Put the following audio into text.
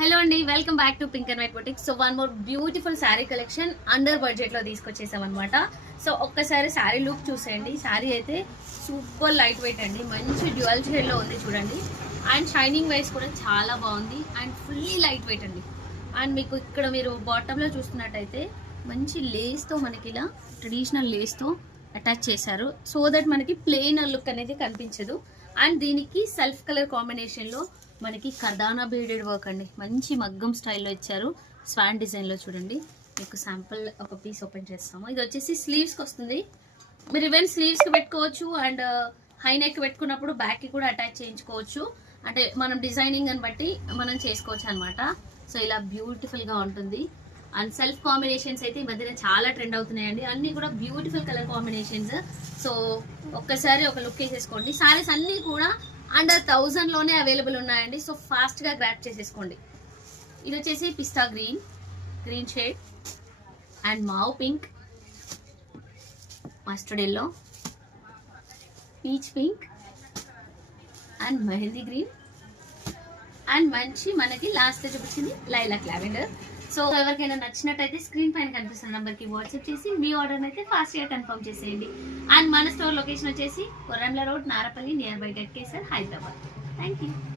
Hello అండి, welcome back to pink and white boutique. So one more beautiful sari collection under budget లో తీసుకొచ్చేసాం అనమాట. So ఒక్కసారి sari look చూసేయండి. శారీ అయితే సూపర్ లైట్ వెయిట్ అండి, మంచి డ్యూయల్ షేడ్ లో ఉంది చూడండి. అండ్ షైనింగ్ వైస్ కూడా చాలా బాగుంది అండ్ ఫుల్లీ లైట్ వెయిట్ అండి. అండ్ మీకు ఇక్కడ మీరు బాటమ్ లో చూస్తున్నట్టయితే మంచి లేస్ తో మనకి ఇలా ట్రెడిషనల్ లేస్ తో అటాచ్ చేశారు, సో దట్ మనకి ప్లెయిన్ లుక్ అనేది కనిపించదు. అండ్ దీనికి సెల్ఫ్ కలర్ కాంబినేషన్ లో మనకి కర్దానా బీడెడ్ వర్క్ అండి, మంచి మగ్గం స్టైల్లో ఇచ్చారు. స్వాన్ డిజైన్లో చూడండి. మీకు శాంపుల్ ఒక పీస్ ఓపెన్ చేస్తాము. ఇది వచ్చేసి స్లీవ్స్కి వస్తుంది. మీరు ఈవెన్ స్లీవ్స్కి పెట్టుకోవచ్చు అండ్ హై నెక్ పెట్టుకున్నప్పుడు బ్యాక్కి కూడా అటాచ్ చేయించుకోవచ్చు. అంటే మనం డిజైనింగ్ అని బట్టి మనం చేసుకోవచ్చు అనమాట. సో ఇలా బ్యూటిఫుల్గా ఉంటుంది. అండ్ సెల్ఫ్ కాంబినేషన్స్ అయితే ఈ మధ్యన చాలా ట్రెండ్ అవుతున్నాయండి. అన్నీ కూడా బ్యూటిఫుల్ కలర్ కాంబినేషన్స్. సో ఒక్కసారి ఒక లుక్ వేసేసుకోండి. సారీస్ అన్నీ కూడా అండర్ 1000 లోనే అవైలబుల్ ఉన్నాయండి. సో ఫాస్ట్ గా గ్రాప్ చేసేసుకోండి. ఇది వచ్చేసి pista green shade and mauve pink, mustard yellow, peach pink and mehndi green and మంచి మనకి లాస్ట్ లో చూపించింది లైలాక్ లావెండర్. సో ఎవరికైనా నచ్చినట్టయితే స్క్రీన్ పైన కనిపిస్తున్న నంబర్కి వాట్సాప్ చేసి మీ ఆర్డర్ అయితే ఫాస్ట్గా కన్ఫర్మ్ చేసేయండి. అండ్ మన స్టోర్ లొకేషన్ వచ్చేసి కొరంల road, Narapally, near by Ghatkesar, Hyderabad. Thank you.